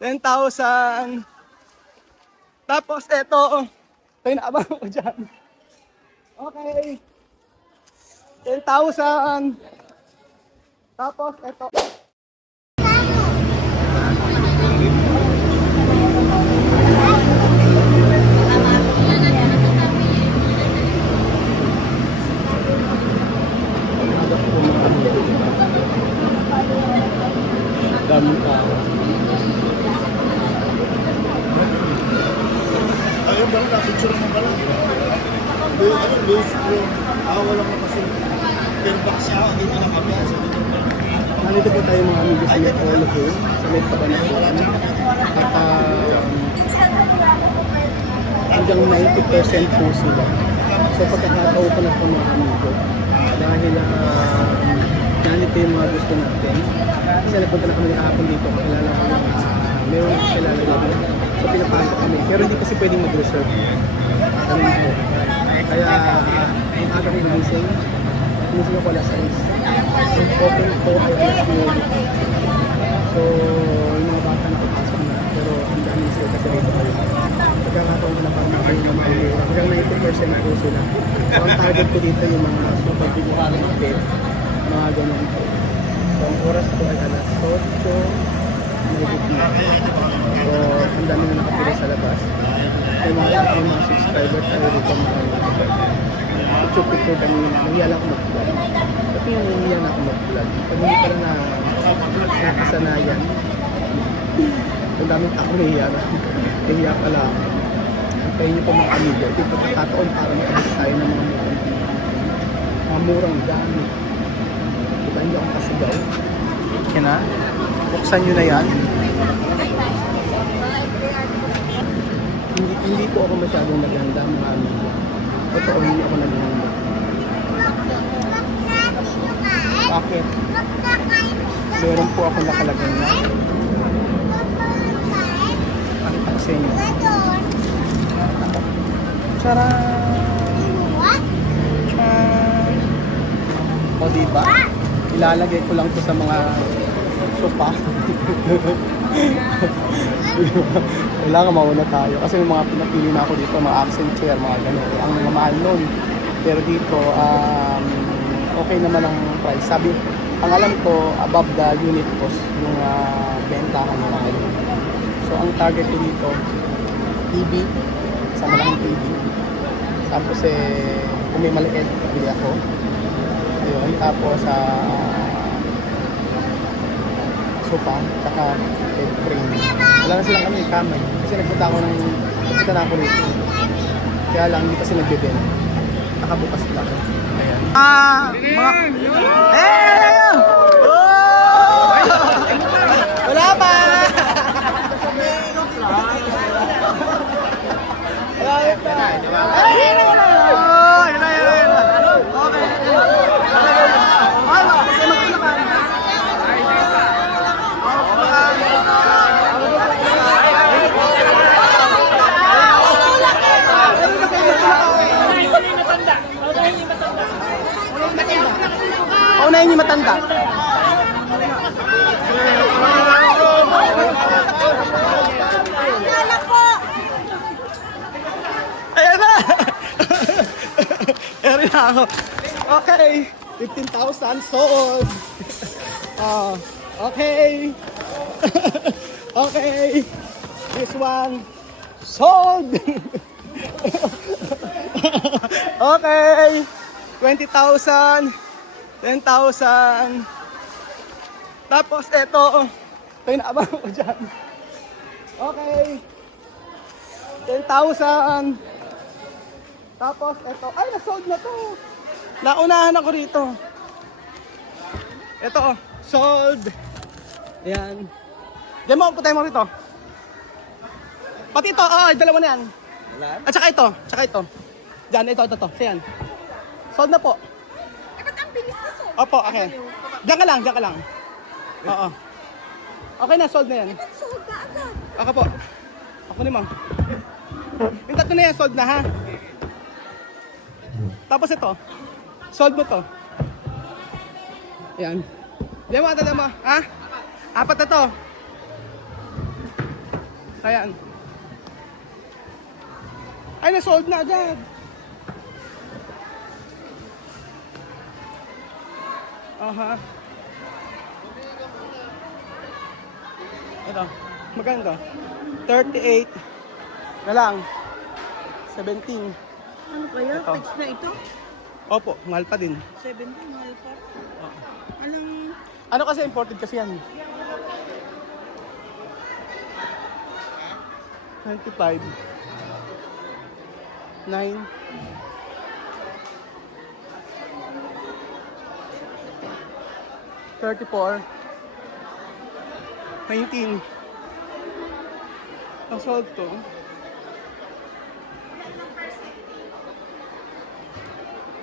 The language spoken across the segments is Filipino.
10,000. Tapos ito, tayo naabang ko dyan. Okay. 10,000. Tapos ito. Daming tao. Ayun ba lang, picture mo ba lang? Ano, base room. Wala mo kasi. Pin-box siya, dito na kami. Nandito po tayo mga amigos sa Metro po. Sa Metro ba na po. At hanggang 90% po sila. So pagkakataon ko na po mga amigo. Dahil ganito yung mga gusto natin. Kasi nagpunta na kami kahapon dito. Kakilala ko yung meron kakilala dito. So pinapasok kami. Pero hindi kasi pwedeng mag-reserve. Ganun po. Kaya yung aga kong gumising, gumising ako alas 6. Yung open po ay alas 9. So yung mga bata nakapasok na. Pero ang daming sila kasi dito kayo. Pagkakataon ko na parang mga yung mga alira. Hanggang 90% po sila. So ang target ko dito yung mga super bibuhan ng bed. Mga ganyan po. So ang oras po ay alas 8. So, ang dami na nakapila sa labas. May mga subscriber tayo dito mga picture kanina. Nahiya lang ako mag-vlog. Pati yung nahiya na ako mag-vlog. Pag hindi pala na nakasanayan, ang daming ako nahiya na. Nahiya pala ako. Antayin niyo po mga amigo. Ito yung pagkakataon para makabit tayo ng mga murang gamit. Diba hindi ako kasigaw? Yan na. Buksan nyo na yan. Hindi po ako masyadong naghanda mga amigo. Totoo, hindi ako naghanda. Bakit? Meron po ako nakalagay na. Pakita ko sa inyo. Tcharan! Tcharan! O diba? Ilalagay ko lang to sa mga sopa. Kailangan mauna tayo kasi may mga pinapili na ako dito, mga accent chair, mga gano'n. Ang mga mahal nun. Pero dito, okay naman ang price. Sabi, ang alam ko, above the unit cost yung bentahan nila ngayon. So, ang target ko dito, TV, sa malaking TV. Tapos kung may maliit, bili ako. Ayun, tapos sopa, tsaka bed frame. Wala na silang kami kamay. Kasi nagpunta na ako rito. Kaya lang, hindi kasi nagbibenta. Nakabukas lang. Ayan. Wala pa! Paunahin yung matanda. Ayan na! Ayan na ako. Okay. 15,000 sold. Okay. Okay. This one sold. Okay. 20,000. 10,000. Tapos ito, tayo naabang ko dyan. Okay. 10,000. Tapos ito, ay na-sold na to. Naunahan ako rito. Ito, sold. Ayan. Diyan mo, putay mo rito. Pati ito, dalawa na yan. At saka ito. Diyan, ito. Siyan. Sold na po. Opo, okay. Diyan ka lang. Oo. Okay na, sold na yan. Sold na agad. Ako po. Ako ni ma'am. Yung tatlo na yan, sold na ha. Tapos ito, sold mo to. Ayan. Diyan mo, ha? Apat na to. Ayan. Ay, na-sold na agad. Aha. Ito. Maganda. 38 na lang. 17. Ano kaya? Ito. Fix na ito? Opo, mahal pa din. 70, mahal pa. Oo. Anong... Ano kasi imported kasi yan? 95 9 34 19 ang sold to.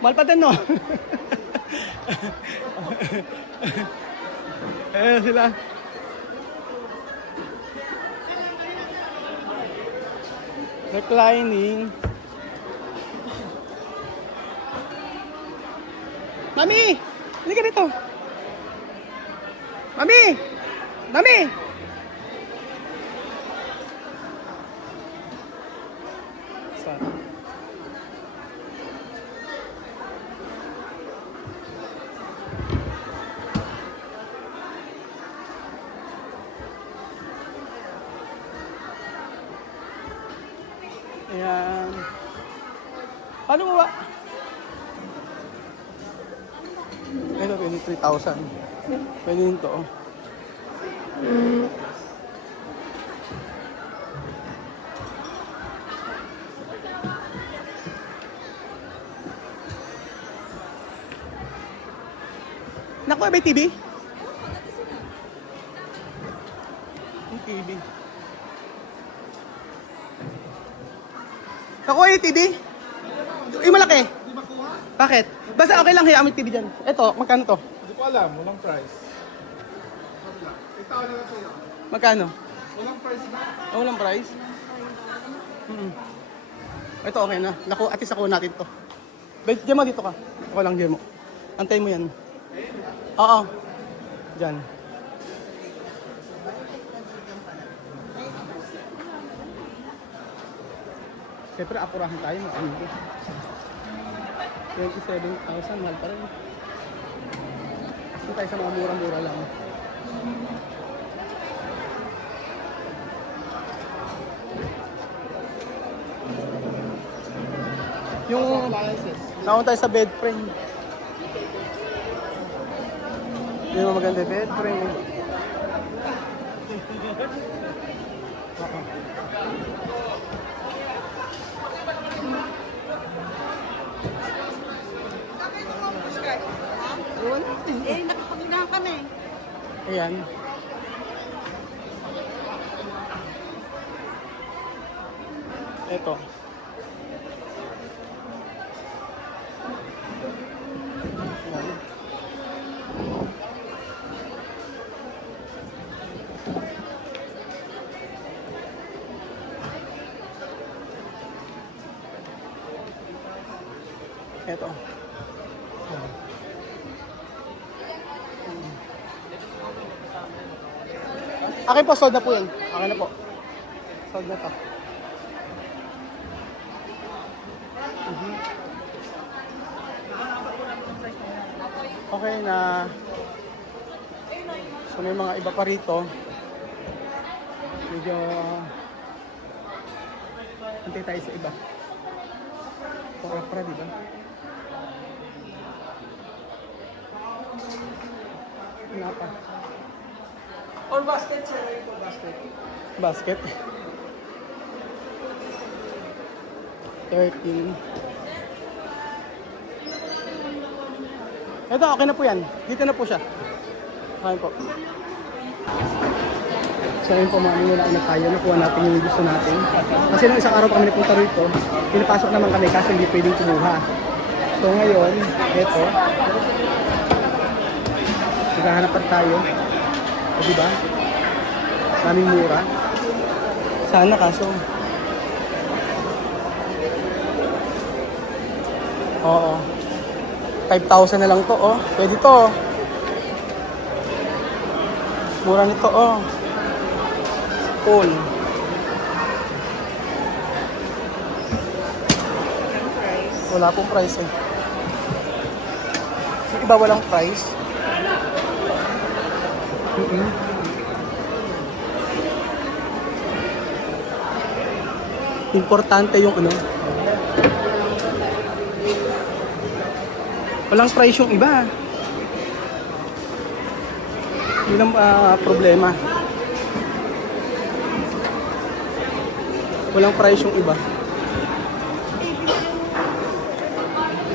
Mahal pa din, no? Ayan sila. Reclining. Mami! Halika dito. Mami! Mami! Saan? Ayan. Paano mo ba? Ito, 23,000. Pwede yun to. Oh. Nakuha ba yung TV? Yung TV. Nakuha yung TV? Yung malaki? Hindi makuha? Bakit? Basta okay lang, hayaan mo yung TV dyan. Ito, magkano to? Hindi ko alam, walang price. Itaw na lang sa'yo. Magkano? Walang price na. Oh, walang price? Ito okay na. Naku, at least nakuha natin to. Diyan mo, dito ka. Ako lang, diyan mo. Antayin mo yan. Oo. Diyan. Siyempre, apurahan tayo. Amigo. 27,000, mahal pa rin. Ito tayo sa mga mura-mura lang. Yung naon tayo sa bed frame. Yung maganda bed frame. Eh, nakapagdahan kami. Ayan. Ito. Ayan. Ito. Akin po, sold na po yun. Akin na po. Sold na to. Okay na. So may mga iba pa rito. Medyo antay tayo sa iba. Para di ba? Wala pa. Or basket, sir. Ito, basket. Basket. 13. Ito, okay na po yan. Dito na po siya. Okay po. So yun po, muna na tayo. Nakuha natin yung gusto natin. Kasi nung isang araw pa kami napunta rito, pinapasok naman kami kasi hindi pwedeng kumuha. So ngayon, ito. Naghahanap pa tayo. O diba? Daming mura. Sana kaso. Oo. 5,000 na lang to, oh. Pwede to. Mura nito, oh. Cool. Wala pong price eh. Yung iba walang price. Importante yung ano. Walang price yung iba. Yun ang problema. Walang price yung iba.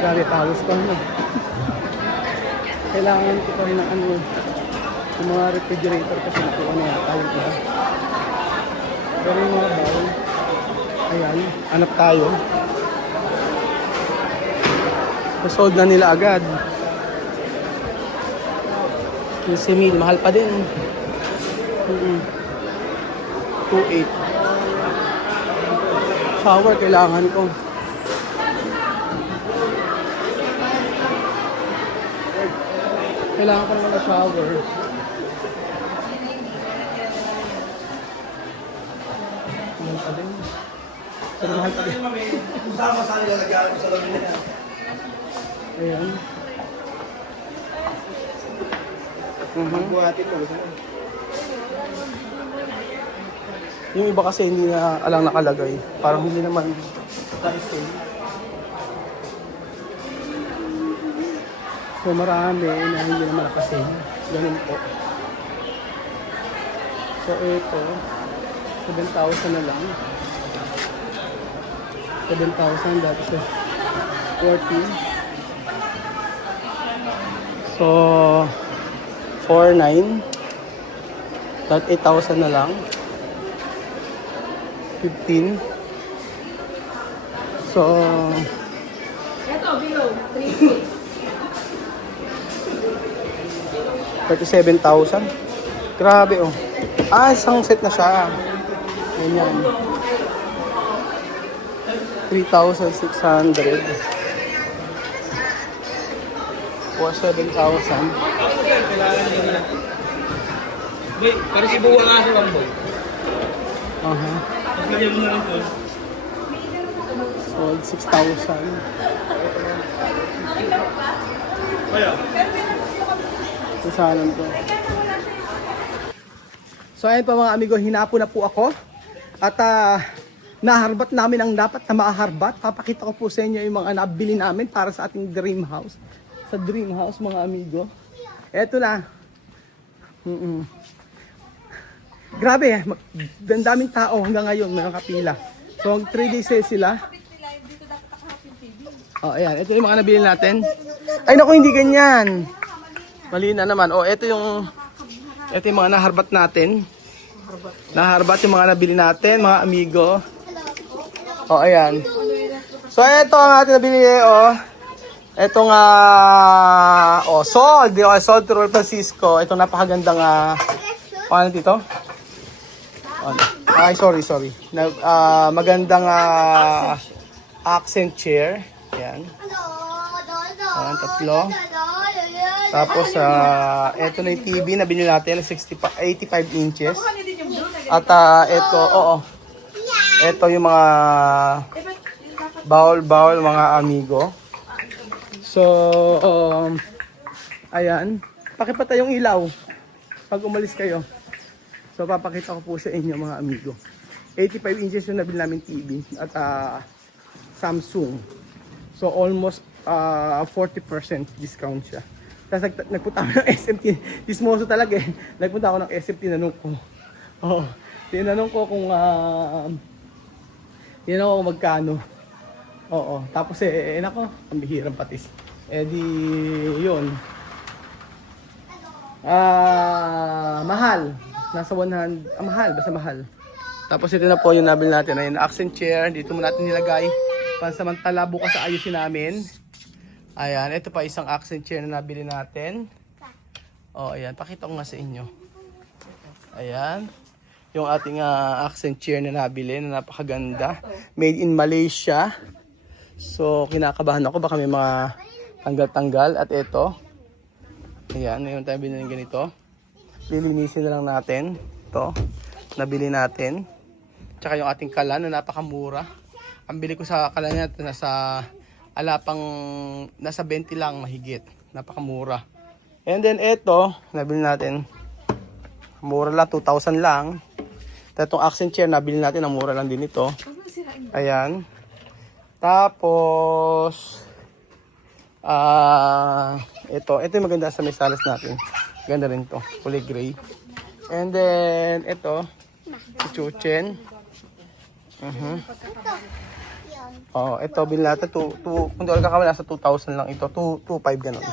Grabe, pawis pa na. Kailangan ko pa rin ng ano, yung mga refrigerator kasi nakuha na yata yung iba. Pero yung mga bowl, ayan, hanap tayo. Sold na nila agad. Yung semi, mahal pa din. 2.8. Shower, kailangan ko. Kailangan ko naman na shower. Mahal pa din. Pero mahal pa din. Usama sa nilalagyan ko sa lamin na yan. Ayan. Buhatin mo. Gusto mo? Yung iba kasi hindi na alang nakalagay. Parang hindi naman na-sale. So marami na hindi naman nakasale. Ganun po. So ito, 7,000 na lang. 7,000 dati sa 14. So 4,900. That 8,000 na lang. 15. So Ito, below. 3. 37,000. Grabe oh. Ah, isang set na siya. Ganyan. 3,600. O 7,000. Boy, para si Buwa nga sa Rambo. Aha. Tapos lagyan mo na lang po. Sold 6,000. Kaya? Kusanan to. So ayun pa mga amigo, hinapo na po ako. At naharbat namin ang dapat na maaharbat. Papakita ko po sa inyo yung mga nabili namin para sa ating dream house. Sa dream house mga amigo. Eto na. Grabe, ang daming tao hanggang ngayon, may nakapila. So 3 days sila. Oh, ayan, ito yung mga nabili natin. Ay naku, hindi ganyan. Mali na naman. Oh, ito yung mga naharbat natin. Naharbat yung mga nabili natin, mga amigo. Oh, ayan. So ito ang ating nabili, oh. Ito nga, sold. Sold to Royal Francisco. Itong napakagandang, ano dito? Ay, sorry. Magandang accent chair. Ayan. Ayan, tatlo. Tapos, ito na yung TV na binili natin, 85 inches. At ito, ito yung mga bowl, mga amigo. So, ayan. Pakipatay yung ilaw pag umalis kayo. So, papakita ko po sa inyo mga amigo. 85 inches yung nabili namin TV at Samsung. So, almost 40% discount siya. Tapos nagpunta ako ng SMT. Dismoso talaga eh. Nagpunta ako ng SMT, tinanong ko. Tinanong ko kung magkano. Oo. Tapos nako, ang bihirang patis. Di yun. Mahal. Nasa 100, mahal, basta mahal. Tapos ito na po yung nabili natin. Ayun, accent chair. Dito mo natin nilagay. Pansamantala bukas ayusin namin. Ayan, ito pa isang accent chair na nabili natin. Oh, ayan, pakita ko nga sa inyo. Ayan. Yung ating accent chair na nabili na napakaganda. Made in Malaysia. So, kinakabahan ako baka may mga tanggal-tanggal. At ito. Ayan, ngayon tayo binili ng ganito. Lilinisin na lang natin. Ito, nabili natin. Tsaka yung ating kalan na napakamura. Ang bili ko sa kalan natin nasa ala pang nasa 20 lang mahigit. Napakamura. And then ito, nabili natin. Mura lang, 2,000 lang. Itong accent chair, nabili natin, ang mura lang din ito. Ayan. Tapos, ito yung maganda sa mesalas natin. Ganda rin to, kulay gray. And then, ito, si Chuchen. Ito, bilhin natin, kung di ako kakamali, nasa 2,000 lang ito, 2,500 ganun.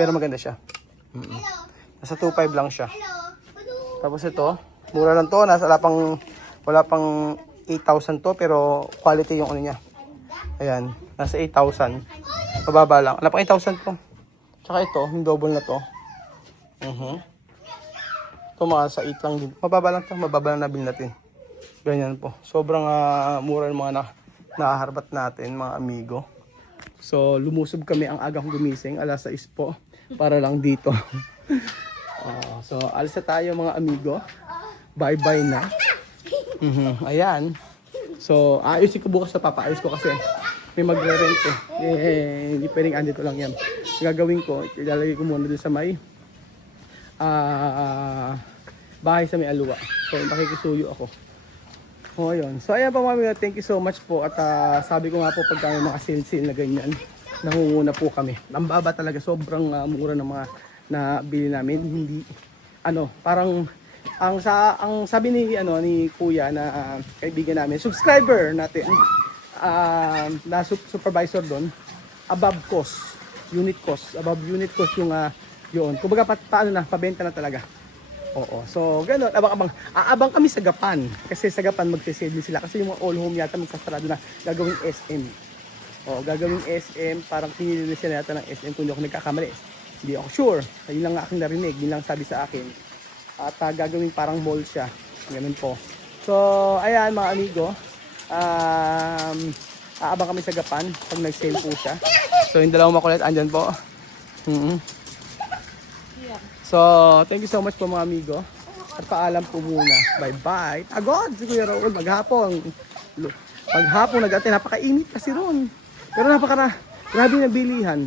Pero maganda siya. Nasa 2,500 lang siya. Tapos ito, mura lang to, wala pang 8,000 to, pero quality yung ano niya. Ayan, nasa 8,000. Mababa lang, wala pang 8,000 to. Tsaka ito, yung double na to. Ito mga sa 8 lang din. Mababa lang to, mababa lang nabili natin. Ganyan po. Sobrang mura ng mga nakaharbat natin, mga amigo. So, lumusob kami ang agang gumising, alas 6 po, para lang dito. So, alis na tayo mga amigo. Bye-bye na. Ayan. So, ayusin ko bukas na papaayos ko kasi may magre-rent hindi pwedeng andito lang yan. Gagawin ko, ilalagay ko muna dun sa may bahay sa may Aluwa. So, makikisuyo ako. Yun. So, ayan pa mga, thank you so much po. At sabi ko nga po, pagka may mga sale-sale na ganyan, nangunguna po kami. Ang baba talaga, sobrang mura ng mga nabili namin. Hindi, parang, ang sabi ni Kuya na kaibigan namin, subscriber natin, na supervisor doon, above cost, unit cost, above unit cost yung yun. Kumbaga paano na, pabenta na talaga. Oo. So, gano'n, aabang kami sa Gapan. Kasi sa Gapan magse-sale din sila. Kasi yung mga all home yata magsasarado na gagawing SM. Gagawing SM, parang pinili na sila yata ng SM kung hindi ako nagkakamali. Hindi ako sure. Yun lang nga aking narinig, yun lang sabi sa akin. At gagawing parang mall siya. Ganun po. So, ayan mga amigo. Aabang kami sa Gapan pag nag-sale po siya. So, yung dalawang makulit, andyan po. So, thank you so much po mga amigo. At paalam po muna. Bye-bye. Agad si Kuya Raul. Maghapon nag-ate. Napakainit kasi ron. Pero grabe na bilihan.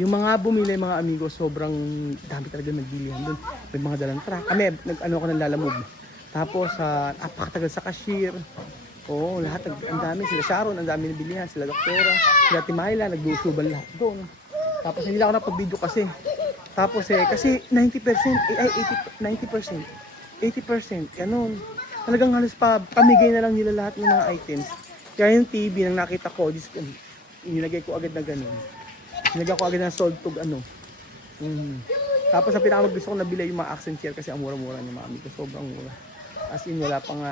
Yung mga bumili mga amigo, sobrang dami talaga nagbilihan doon. May mga dalang truck. Kami, ako ng lalamove. Tapos, napakatagal sa cashier. Lahat, ang dami. Sila Sharon, ang dami nabilihan. Sila Doktora, sila Timayla, nagdusuban lahat doon. Tapos, hindi lang ako napag-video kasi. Tapos kasi 90%, 80%, ganun. Talagang halos pamigay na lang nila lahat ng mga items. Kaya yung TV nang nakita ko, nilagay ko agad na ganun. Nilagay ko agad na sold to Tapos ang pinaka gusto ko nabili yung mga accent chair kasi ang mura-mura ng mga amigo. Sobrang mura. As in wala pang,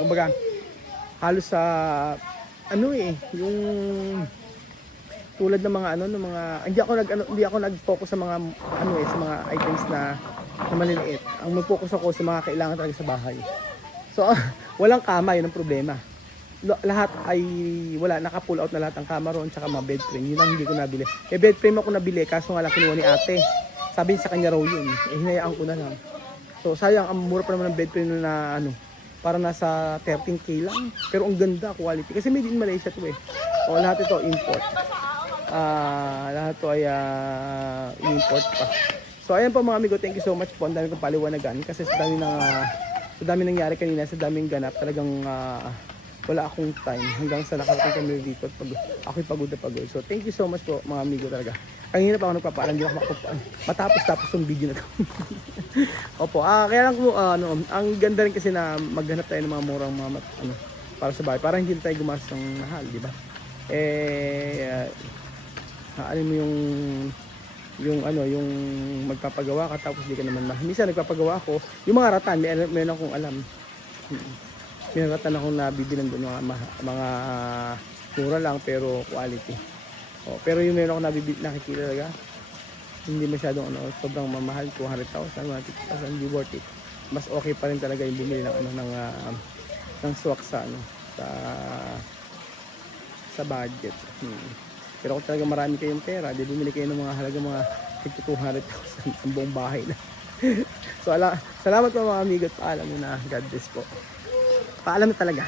kumbaga, halos sa, yung tulad ng mga hindi ako nag-focus sa mga sa mga items na maliliit. Ang mag-focus ako sa mga kailangan talaga sa bahay. So walang kama, yun ang problema. Lahat ay naka-pull out na lahat ang kama roon tsaka mga bed frame. Yun ang hindi ko nabili. Bed frame ako nabili kaso nga lang kinuha ni ate. Sabi sa kanya raw yun. Hinayaan ko na lang. So sayang, ang mura pa naman ng bed frame na para nasa 13K lang. Pero ang ganda quality kasi made in Malaysia to lahat ito import. Lahat to ay import pa. So ayan po mga amigo, thank you so much po. Ang dami kong paliwanagan kasi sa dami nangyari kanina, sa daming ganap, talagang wala akong time hanggang sa nakarating kami dito at ako'y pagod na pagod. So thank you so much po mga amigo talaga. Kanina pa ako nagpapaalam, hindi ako matapos yung video na to. Opo, kaya lang po ang ganda rin kasi na maghanap tayo ng mga murang mga para sa bahay, para hindi tayo gumastos ng mahal, di ba? Alam mo yung magpapagawa ka tapos di ka naman minsan nagpapagawa ako yung mga ratan, meron akong alam. May ratan akong nabibilan doon mga mura lang pero quality. Pero yung meron akong nakikita talaga hindi masyadong sobrang mamahal, 200,000, 150,000, hindi worth it. Mas okay pa rin talaga yung bumili ng swak sa budget. Pero kung talaga marami kayong pera, di bumili kayo ng mga halaga mga 200,000 sa buong bahay na. So salamat po mga amigo at paalam na God bless po. Paalam na talaga.